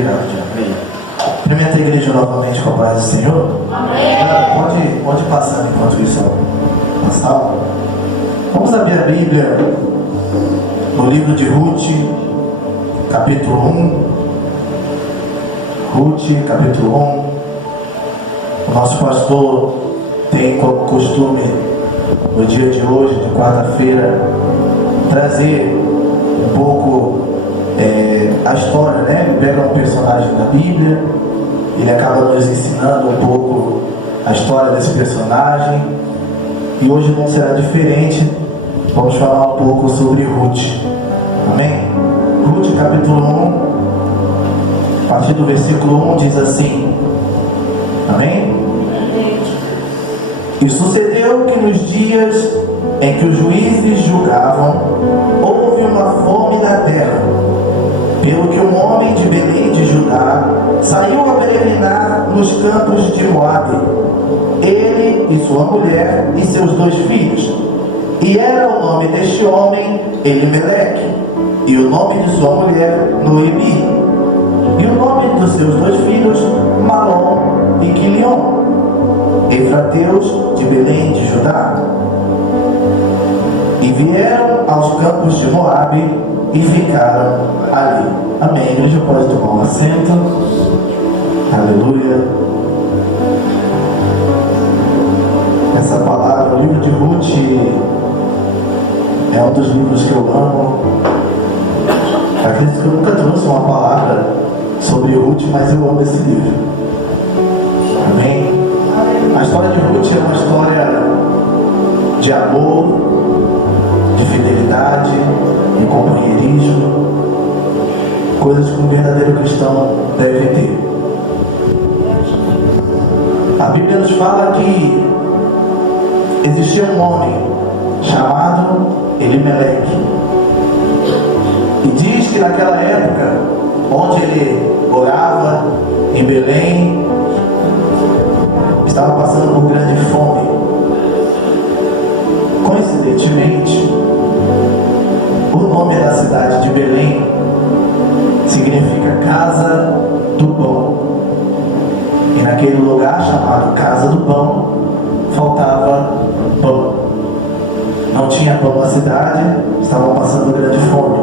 Obrigado, Tiago. Cumprimenta a igreja novamente com a paz do Senhor. Amém. Pode passar enquanto isso na sala. Vamos abrir a Bíblia no livro de Ruth, capítulo 1. Ruth, capítulo 1. O nosso pastor tem como costume, no dia de hoje, de quarta-feira, trazer um pouco a história, né? Ele pega um personagem da Bíblia, ele acaba nos ensinando um pouco a história desse personagem, e hoje não será diferente. Vamos falar um pouco sobre Ruth. Amém? Ruth, capítulo 1, a partir do versículo 1, diz assim. Amém? E sucedeu que nos dias em que os juízes julgavam, houve uma fome na terra, pelo que um homem de Belém de Judá saiu a peregrinar nos campos de Moabe, ele e sua mulher e seus 2 filhos. E era o nome deste homem Elimeleque, e o nome de sua mulher Noemi, e o nome dos seus 2 filhos Malom e Quilion, efrateus de Belém de Judá. E vieram aos campos de Moabe e ficaram ali. Amém. A igreja pode tomar um assento. Aleluia. Essa palavra, o livro de Ruth, é um dos livros que eu amo. Acredito que eu nunca trouxe uma palavra sobre Ruth, mas eu amo esse livro. Amém. A história de Ruth é uma história de amor, de fidelidade, de companheirismo, coisas que um verdadeiro cristão deve ter. A Bíblia nos fala que existia um homem chamado Elimeleque, e diz que naquela época, onde ele morava, em Belém, estava passando por grande fome. Coincidentemente, o nome da cidade de Belém significa Casa do Pão. E naquele lugar chamado Casa do Pão, faltava pão. Não tinha pão na cidade, estavam passando grande fome.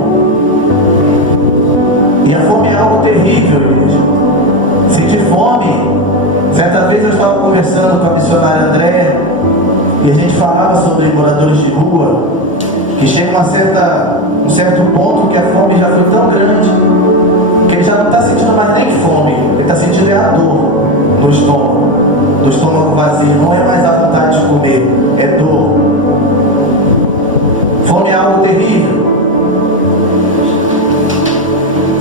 E a fome é algo terrível, igreja. Sentir fome. Certa vez eu estava conversando com a missionária Andréia, e a gente falava sobre moradores de rua, que chega um certo ponto que a fome já foi tão grande, que ele já não está sentindo mais nem fome, ele está sentindo a dor no estômago, do estômago vazio, não é mais a vontade de comer, é dor. Fome é algo terrível.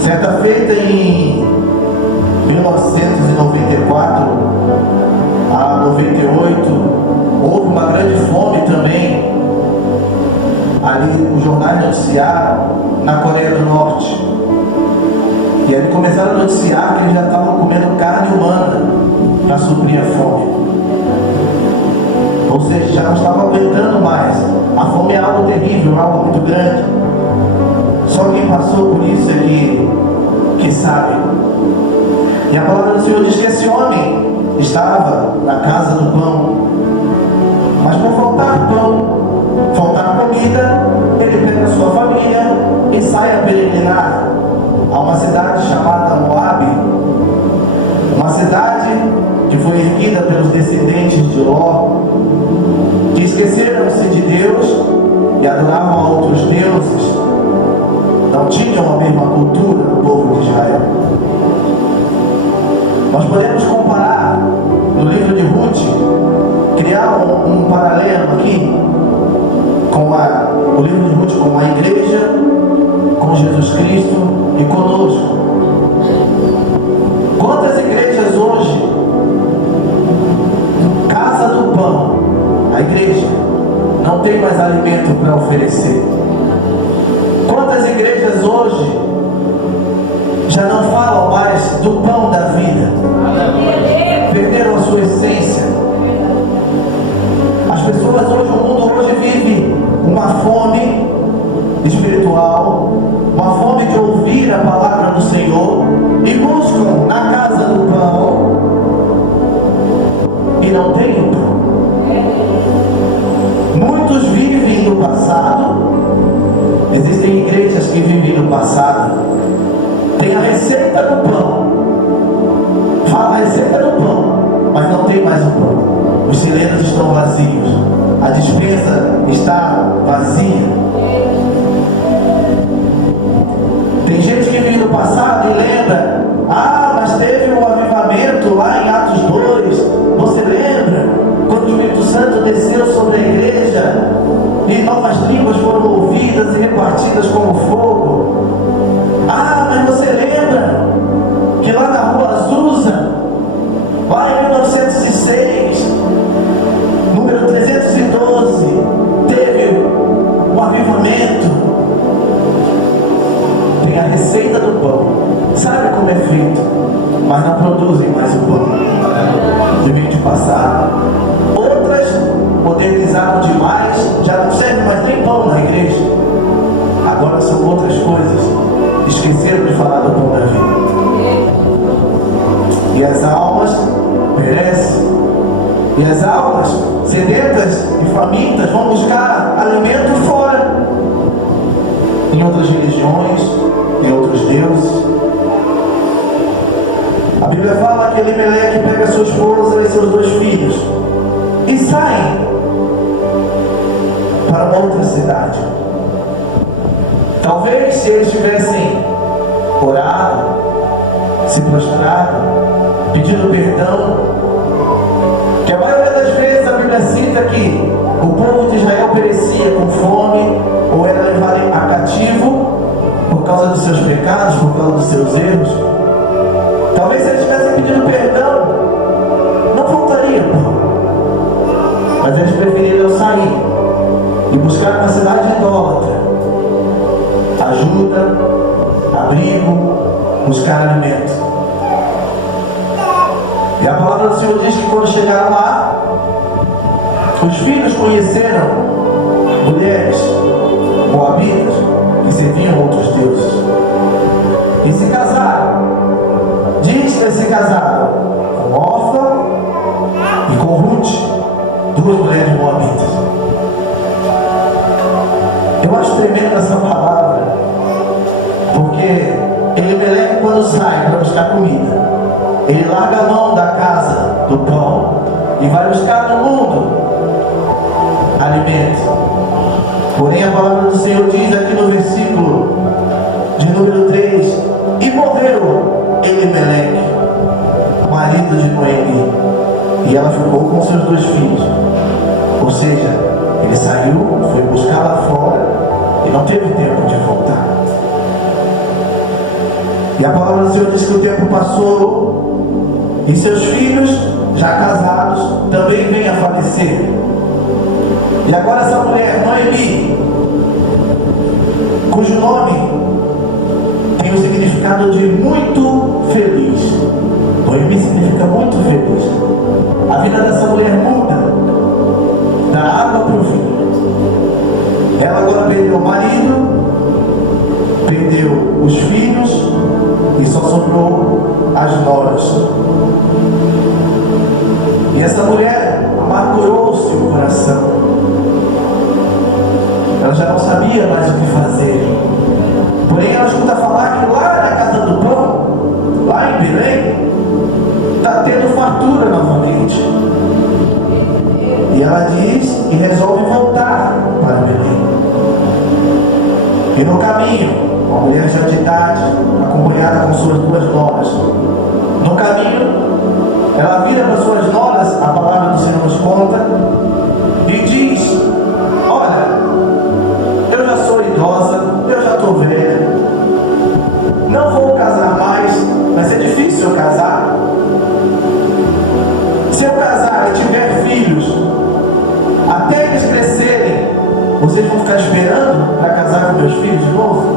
Certa feita em 1994 a 98, houve uma grande fome também. Ali os jornais noticiaram na Coreia do Norte. E aí começaram a noticiar que eles já estavam comendo carne humana para suprir a fome. Ou seja, já não estavam aguentando mais. A fome é algo terrível, algo muito grande. Só quem passou por isso é que sabe. E a palavra do Senhor diz que esse homem estava na casa do pão, mas por faltar pão, faltar comida, ele pega a sua família e sai a peregrinar a uma cidade chamada Moabe, uma cidade que foi erguida pelos descendentes de Ló, que esqueceram-se de Deus e adoravam a outros deuses, não tinham a mesma cultura do povo de Israel. Nós podemos comparar no livro de Ruth, criar um paralelo aqui com o livro de Ruth com a igreja, com Jesus Cristo e conosco. Quantas igrejas hoje, Casa do Pão, a igreja, não tem mais alimento para oferecer? Quantas igrejas hoje já não falam mais do pão da vida? Perderam a sua essência. As pessoas hoje, o mundo hoje vive uma fome espiritual, uma fome de ouvir a palavra do Senhor, e buscam na casa do pão e não têm o pão. Muitos vivem no passado. Existem igrejas que vivem no passado. Tem a receita do pão. Fala a receita do pão, mas não tem mais o pão. Os celeiros estão vazios. A despensa está vazia. Tem gente que vive no passado e lembra: ah, mas teve um avivamento lá em Atos 2. Você lembra? Quando o Espírito Santo desceu sobre a igreja e novas línguas foram ouvidas e repartidas como fogo. Ah, mas você lembra que lá na rua Azusa, lá em 1906, número 312, teve um avivamento? Tem a receita do pão, sabe como é feito, mas não produzem mais o pão de vídeo passado. Outras modernizaram demais, já não serve mais nem pão na igreja. Agora são outras coisas. Esqueceram de falar do pão da vida. E as almas perecem. E as almas sedentas e famintas vão buscar alimento fora, em outras religiões, em outros deuses. A Bíblia fala que Elimeleque pega sua esposa e seus 2 filhos e saem para uma outra cidade. Talvez se eles tivessem orado, se prostrado, pedindo perdão, que a maioria das vezes a Bíblia cita que o povo de Israel perecia com fome ou era levado a cativo por causa dos seus pecados, por causa dos seus erros. Talvez se eles tivessem pedido perdão, não faltaria pão. Mas eles preferiram sair e buscar uma cidade idólatra ajuda, abrigo, buscar alimento. E a palavra do Senhor diz que quando chegaram lá, os filhos conheceram mulheres moabitas que serviam outros deuses e se casaram. Diz que eles se casaram com Orfa e com Ruth, 2 mulheres moabitas. Eu acho tremenda essa palavra, porque Elimeleque, quando sai para buscar comida, ele larga a mão da casa do pão e vai buscar no mundo alimento. Porém a palavra do Senhor diz aqui no versículo de número 3: e morreu Elimeleque, marido de Noemi, e ela ficou com seus 2 filhos. Ou seja, ele saiu, foi buscar lá fora e não teve tempo de voltar. E a palavra do Senhor diz que o tempo passou e seus filhos, já casados, também vêm a falecer. E agora essa mulher, Noemi, cujo nome tem o significado de muito feliz. Noemi significa muito feliz. A vida dessa mulher muda da água para o vinho. Ela agora perdeu o marido, perdeu os filhos e só sobrou as noras. E essa mulher amargurou-se o coração. Ela já não sabia mais o que fazer. Porém ela escuta falar que lá na casa do pão, lá em Belém, está tendo fartura novamente. E ela diz e resolve voltar para Belém. E no caminho, uma mulher já de idade, acompanhada com suas 2 noras, no caminho, ela vira para suas noras, a palavra do Senhor nos conta, e diz: olha, eu já sou idosa, eu já estou velha, não vou casar mais, vai ser difícil eu casar. Se eu casar e tiver filhos, até eles crescerem, vocês vão ficar esperando para casar com meus filhos de novo?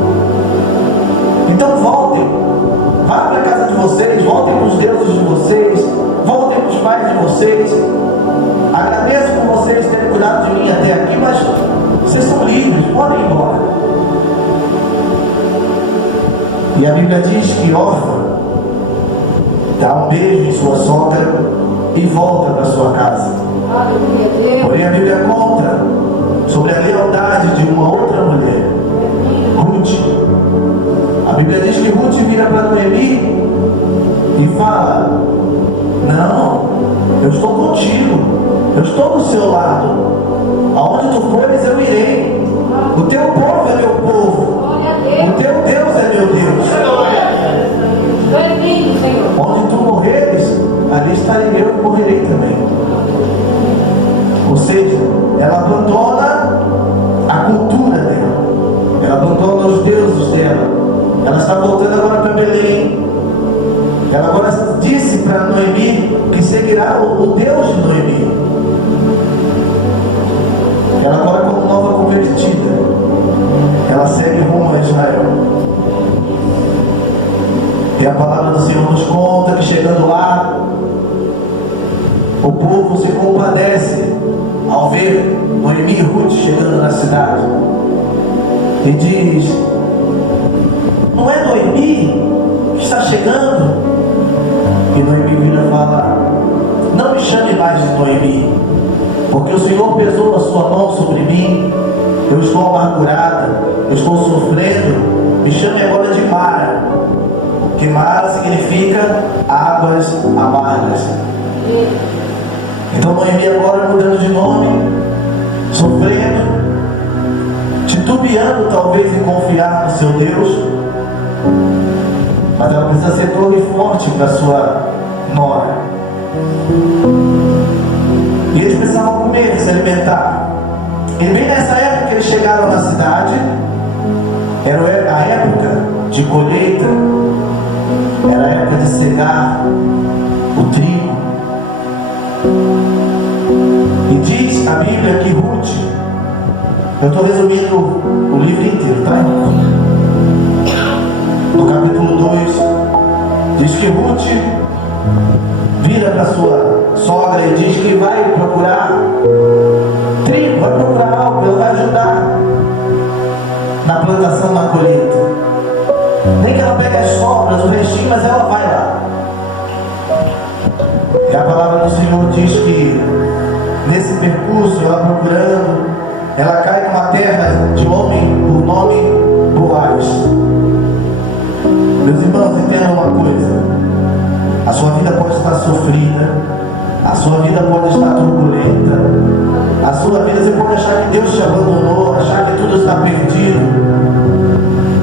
Então voltem, vá para a casa de vocês, voltem para os deuses de vocês, voltem para os pais de vocês. Agradeço por vocês terem cuidado de mim até aqui, mas vocês são livres, podem ir embora. E a Bíblia diz que Orfa dá um beijo em sua sogra e volta para sua casa. Porém a Bíblia conta sobre a lealdade de uma outra mulher, Ruth. A Bíblia diz que Ruth vira para Noemi e fala: não, eu estou contigo, eu estou do seu lado, aonde tu fores eu irei, o teu povo é meu povo, o teu Deus é meu Deus, onde tu morreres, ali estarei eu e morrerei também. Ou seja, ela abandona a cultura dela, ela abandona os deuses dela, ela está voltando agora para Belém. Ela agora disse para Noemi que seguirá o Deus de Noemi. Ela agora, como nova convertida, ela segue rumo a Israel. E a palavra do Senhor nos conta que chegando lá, o povo se compadece ao ver Noemi e Ruth chegando na cidade. E diz: não é Noemi que está chegando? E Noemi vira e fala: não me chame mais de Noemi, porque o Senhor pesou a sua mão sobre mim, eu estou amargurada, eu estou sofrendo, me chame agora de Mara, que Mara significa águas amargas. Então Noemi agora mudando de nome, sofrendo, titubeando talvez em confiar no seu Deus, mas ela precisa ser torre forte para sua nora. E eles precisavam comer, se alimentar. E bem nessa época que eles chegaram na cidade, era a época de colheita, era a época de cegar o trigo. E diz a Bíblia que Ruth, eu estou resumindo o livro inteiro, tá? No capítulo 2, diz que Ruth vira para sua sogra e diz que vai procurar trigo, vai procurar algo, ela vai ajudar na plantação, na colheita. Nem que ela pegue as sobras, o restinho, mas ela vai lá. E a palavra do Senhor diz que nesse percurso, ela procurando, ela cai numa terra de homem por nome Boaz. Meus irmãos, entendam uma coisa: a sua vida pode estar sofrida, a sua vida pode estar turbulenta, a sua vida você pode achar que Deus te abandonou, achar que tudo está perdido,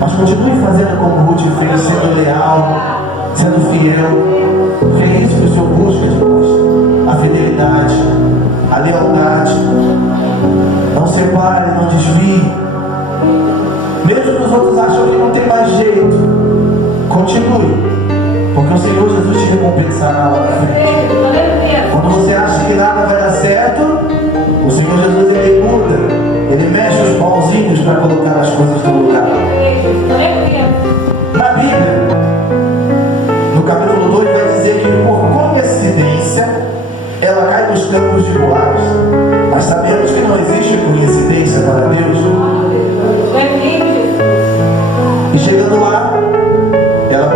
mas continue fazendo como Ruth fez, sendo leal, sendo fiel, porque é isso que o Senhor busca de nós: a fidelidade, a lealdade. Não separe, não desvie, mesmo que os outros acham que não tem mais jeito, continue, porque o Senhor Jesus te recompensará lá na frente. Quando você acha que nada vai dar certo, o Senhor Jesus, ele muda, ele mexe os pauzinhos para colocar as coisas no lugar. Na Bíblia, no capítulo 2, vai dizer que por coincidência ela cai nos campos de Boaz. Mas sabemos que não existe coincidência para Deus. E chegando lá, ela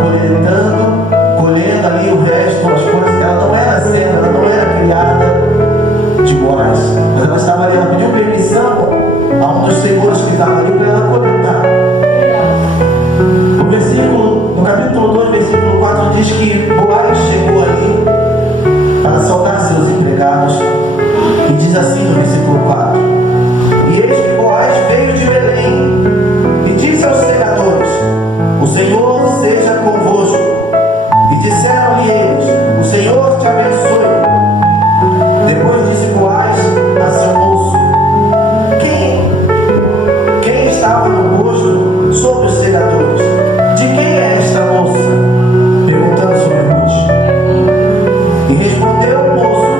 colhendo ali o resto, as coisas, ela não era serva, ela não era criada de Boaz, mas ela estava ali, ela pediu permissão a um dos senhores que estava ali para ela coletar. No capítulo 2, versículo 4, diz que Boaz chegou ali para saudar seus empregados, e diz assim no versículo 4: e eis que Boaz veio de Belém e disse aos segadores: o Senhor seja convosco. E disseram-lhe eles: o Senhor te abençoe. Depois disse Boaz a seu moço: quem estava no posto sobre os segadores? De quem é esta moça? Perguntando sobre Ruth. E respondeu o moço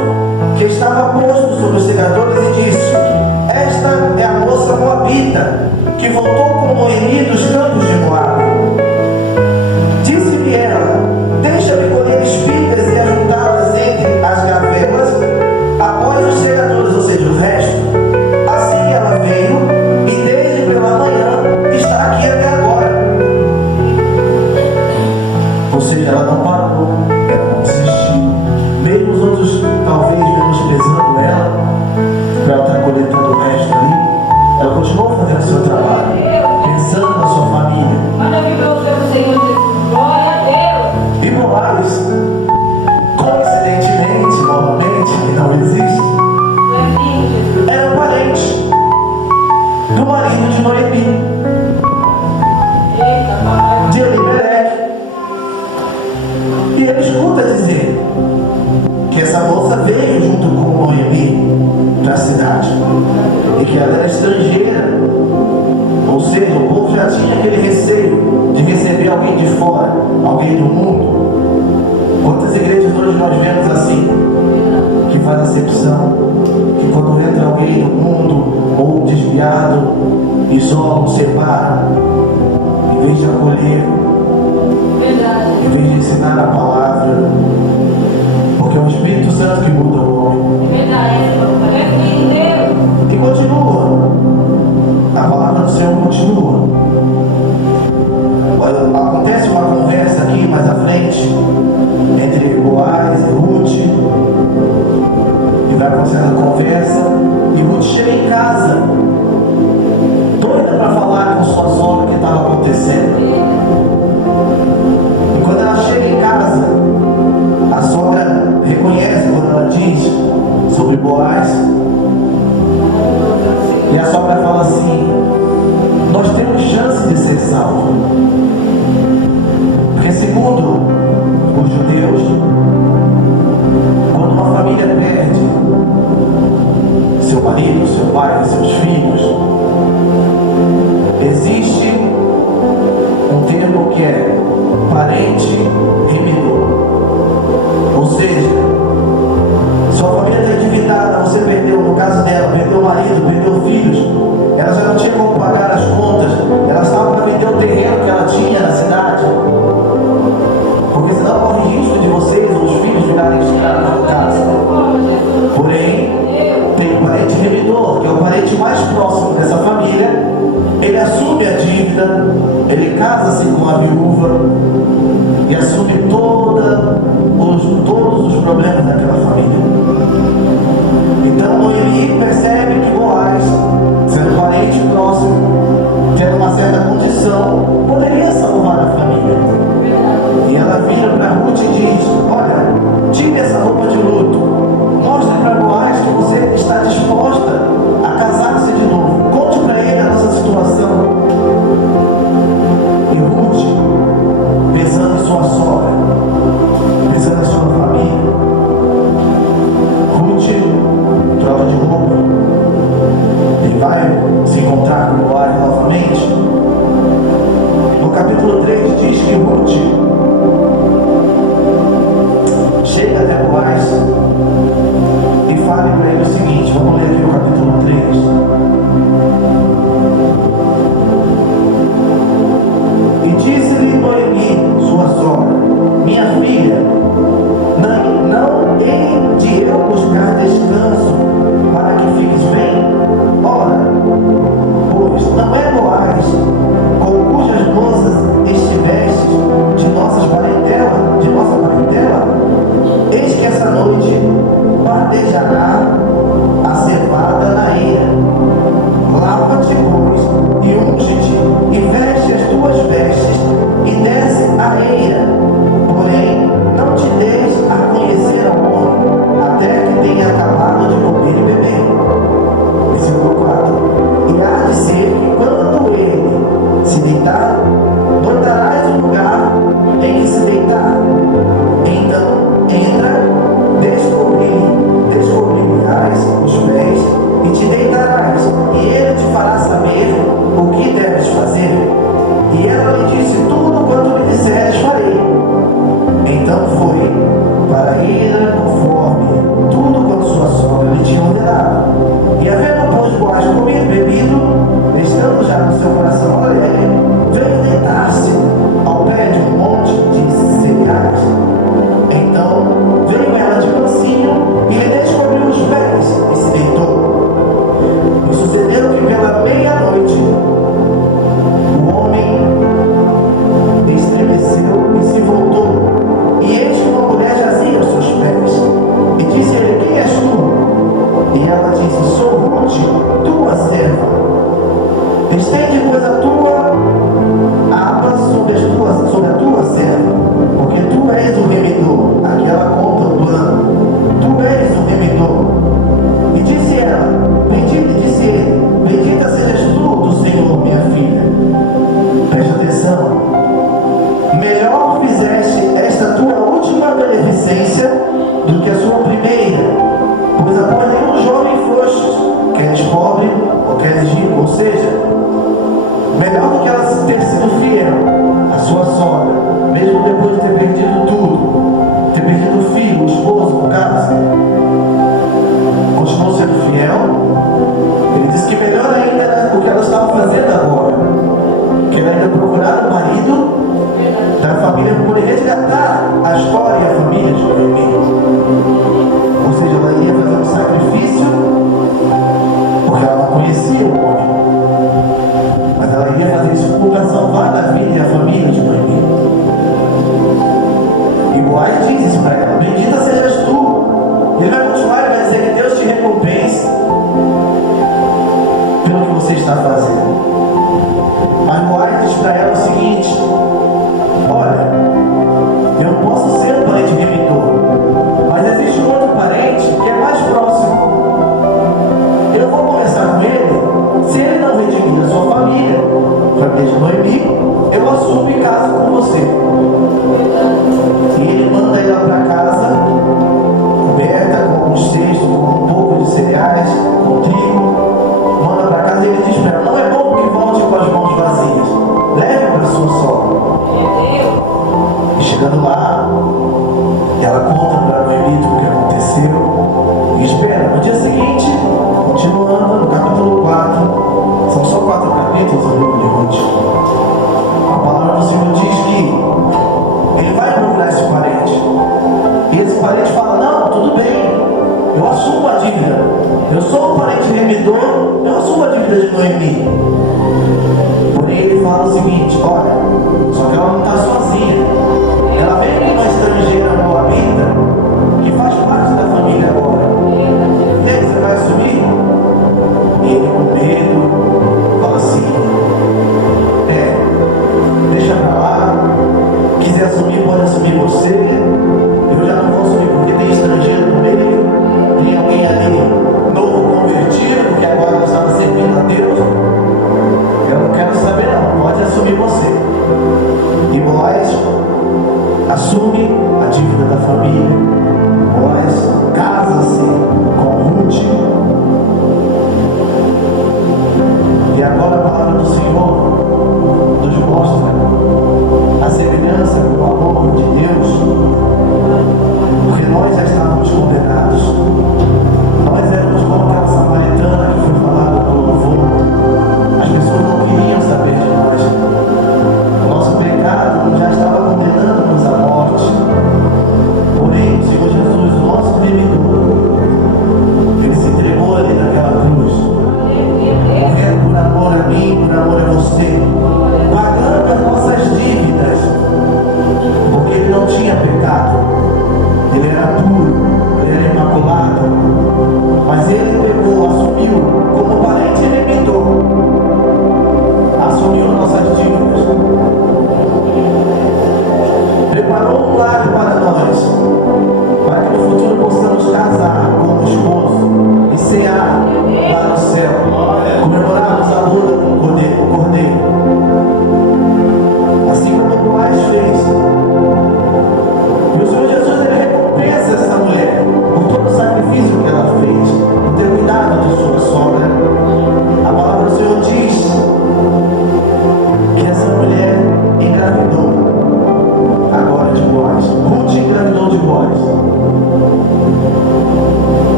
que estava posto sobre os segadores e disse: esta é a moça moabita que voltou com Noemi dos campos de Moabe. Disse-lhe ela: deixa-me colher espigas e ajuntá-las entre as gavelas após os segadores, ou seja, o resto. Assim ela veio e desde pela manhã está aqui até agora. seja, o povo já tinha aquele receio de receber alguém de fora, alguém do mundo. Quantas igrejas hoje nós vemos assim, que faz acepção, que quando entra alguém do mundo ou desviado, isolam, separam, em vez de acolher, em vez de ensinar a palavra, porque é o Espírito Santo que muda o homem. E continua, a palavra do Senhor continua. Acontece uma conversa aqui mais à frente entre Boaz e Ruth, e vai acontecendo a conversa, e Ruth chega em casa, doida para falar com sua sogra o que estava acontecendo. E quando ela chega em casa, a sogra reconhece quando ela diz sobre Boaz, e a sogra fala assim: nós temos chance de ser salvos, porque segundo os judeus, quando uma família perde seu marido, seu pai, seus filhos, existe um termo que é parente remidor. Ou seja, sua família está endividada, você perdeu, no caso dela, perdeu o marido, perdeu filhos, ela já não tinha como pagar as contas, ela estava para vender o terreno que ela tinha na cidade, porque senão corre risco de vocês ou os filhos virarem escravos no caso. Porém, tem um parente remidor, que é o parente mais próximo dessa família. Ele assume a dívida, ele casa-se com a viúva e assume todos os problemas daquela família. Então Noemi percebe que Boaz, sendo parente próximo, tendo uma certa condição, poderia salvar a família. E ela vira para Ruth e diz: olha, tire essa roupa de luto, mostre para Boaz que você está disposta a casar-se de novo, conte para ele a nossa situação. E Ruth, pensando em sua sogra, pensando em sua família, Ruth troca de roupa e vai se encontrar com Boaz novamente. No capítulo 3 diz que Ruth chega até Boaz e fala para ele o seguinte, vamos ler aqui o capítulo 3. E disse-lhe Noemi, sua sogra: minha filha, não hei de eu buscar descanso para que fiques bem? Ora, pois não é Boaz, com cujas moças estiveste de nossa parentela? Eis que essa noite partejará a cevada na eira. Lava-te, pois, e unge-te, e veste as tuas vestes, e desce a eira. Porém, não te des a conhecer ao homem, até que tenha acabado de comer e beber. Versículo 4. E há de ser que quando ele se deitar, notarás o lugar em que se deitar. Então, entra, descobrirás os pés e te deitarás, e ele te fará saber o que deves fazer. E ela lhe disse: tudo quanto me disseres farei. Então foi para ir conforme tudo quanto sua sogra lhe tinha ordenado. E havendo, pois, Boaz comido e bebido, estando já no seu coração alegre, veio deitar-se ao pé de um monte de cereais. Então veio ela de mansinho e lhe descobriu os pés e se deitou. E sucedeu que pela meia-noite o homem estremeceu e se voltou, e eis que uma mulher jazia aos seus pés. E disse ele: quem és tu? E ela disse: sou Ruth, tua serva. Estende, pois, a tua aba sobre a tua serva, porque tu és o remedor. Aqui ela conta o plano. Tu és o remedor. E disse ela: disse ele: bendita sejas tu do Senhor, minha filha. Preste atenção. Melhor fizeste esta tua última beneficência do que a sua primeira, pois após nenhum jovem foste, queres pobre ou queres rico. Ou seja, melhor pior do que ela ter sido fiel à sua sogra, mesmo depois de ter perdido tudo, ter perdido o filho, o esposo, a casa, continuou sendo fiel. Ele disse que melhor ainda era o que ela estava fazendo agora, que ela ainda procurar o marido da família para poder resgatar a história e a família de Noemi. Ou seja, ela ia fazer um sacrifício porque ela não conhecia o homem, mas ela ia fazer isso para salvar a vida e a família de Noemi. E Boaz diz isso para ela: bendita sejas tu. Ele vai continuar e vai dizer que Deus te recompense pelo que você está fazendo. Mas Boaz diz para ela o seguinte: olha, eu posso ser um parente remidor, mas existe um outro parente que é mais próximo. Eu vou conversar com ele. Se ele não redimir a sua família, família de Noemi, eu assumo e caso com você. E ele manda ela para casa, coberta com alguns cestos, com um pouco de cereais, com trigo. Manda para casa e ele diz para ela: não é bom que volte com as mãos vazias. Leve para sua sogra. E chegando lá, ela conta para Noemi o que aconteceu e espera. No dia seguinte, continuando no capítulo 4, são só 4 capítulos do livro de Ruth. A palavra do Senhor diz que ele vai procurar esse parente. E esse parente fala: não, tudo bem, eu assumo a dívida. Eu sou um parente remidor, eu assumo a dívida de Noemi. Porém, ele fala o seguinte: olha, só que ela não está sozinha. Ela vem com uma estrangeira moabita que faz parte da família agora. E aí, você vai assumir? E ele, com medo, fala assim: deixa pra lá. Quiser assumir, pode assumir você. Eu já não vou assumir porque tem estrangeiro no meio, tem alguém ali novo convertido, porque agora eu estava servindo a Deus. Eu não quero saber, não. Pode assumir você. E Boaz assume a dívida da família. Boaz casa-se com Ruth. E agora a palavra do Senhor nos mostra a semelhança com o amor de Deus, porque nós já estávamos condenados. Nós éramos como aquela samaritana que foi falada no louvor. As pessoas não queriam saber de nós. O nosso pecado já estava condenando-nos à morte. Porém,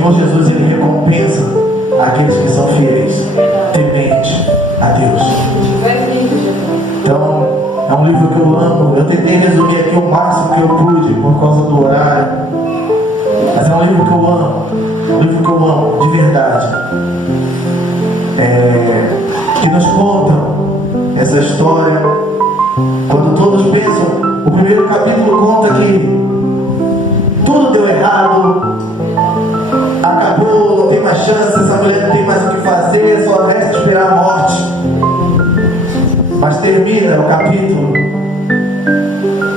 Senhor Jesus, Ele recompensa aqueles que são fiéis, tementes a Deus. Então, é um livro que eu amo. Eu tentei resumir aqui o máximo que eu pude por causa do horário. Mas é um livro que eu amo. Um livro que eu amo, de verdade. Que nos contam essa história. Quando todos pensam, o primeiro capítulo conta que tudo deu errado, acabou, não tem mais chance, essa mulher não tem mais o que fazer, só resta esperar a morte. Mas termina o capítulo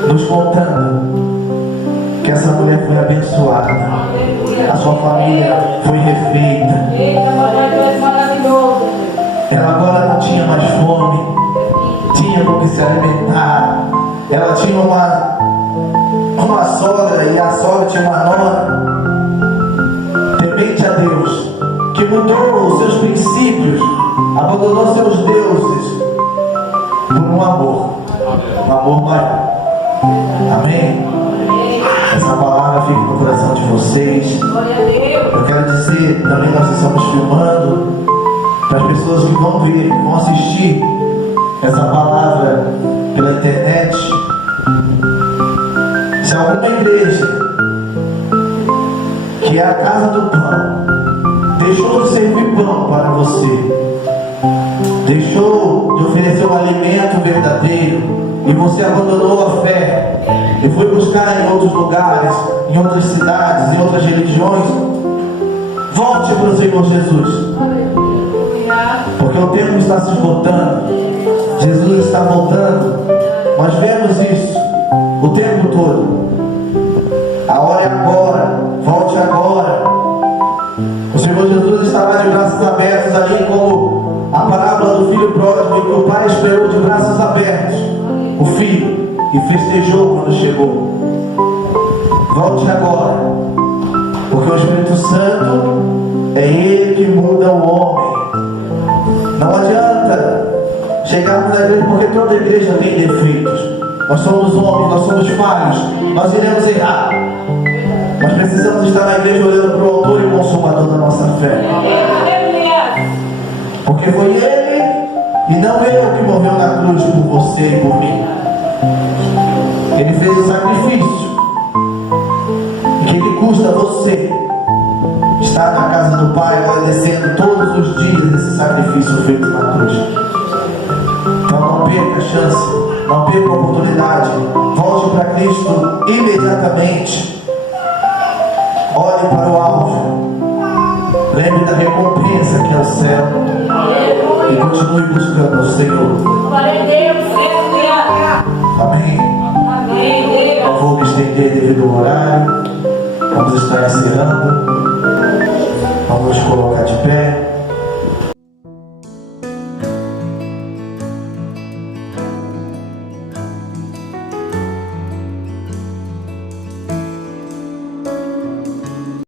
nos contando que essa mulher foi abençoada, a sua família foi refeita, ela agora não tinha mais fome, tinha com que se alimentar. Ela tinha uma sogra, e a sogra tinha uma nora temente a Deus, que mudou os seus princípios, abandonou seus deuses por um amor maior. Amém? Essa palavra fica no coração de vocês. Eu quero dizer, também nós estamos filmando, para as pessoas que vão ver, que vão assistir essa palavra pela internet. Se alguma igreja, que é a casa do pão, deixou de servir pão para você, deixou de oferecer um alimento verdadeiro, e você abandonou a fé e foi buscar em outros lugares, em outras cidades, em outras religiões, volte para o Senhor Jesus, porque o tempo está se esgotando. Jesus está voltando. Nós vemos isso o tempo todo. A hora é agora. Volte agora. O Senhor Jesus estava de braços abertos ali, como a parábola do filho pródigo, em que o pai esperou de braços abertos o filho e festejou quando chegou. Volte agora, porque o Espírito Santo é Ele que muda o homem. Não adianta chegarmos à igreja, porque toda igreja tem defeitos. Nós somos homens, nós somos falhos, nós iremos errar. Nós precisamos estar na igreja olhando para o autor e consumador da nossa fé, porque foi Ele e não eu que morreu na cruz por você e por mim. Ele fez o sacrifício que Ele custa a você estar na casa do Pai, agradecendo todos os dias esse sacrifício feito na cruz. Então não perca a chance, não perca a oportunidade. Volte para Cristo imediatamente. Olhe para o alvo. Lembre da recompensa que é o céu. E continue buscando o Senhor. Amém? Não vou me estender devido ao horário. Vamos estar encerrando. Vamos colocar de pé.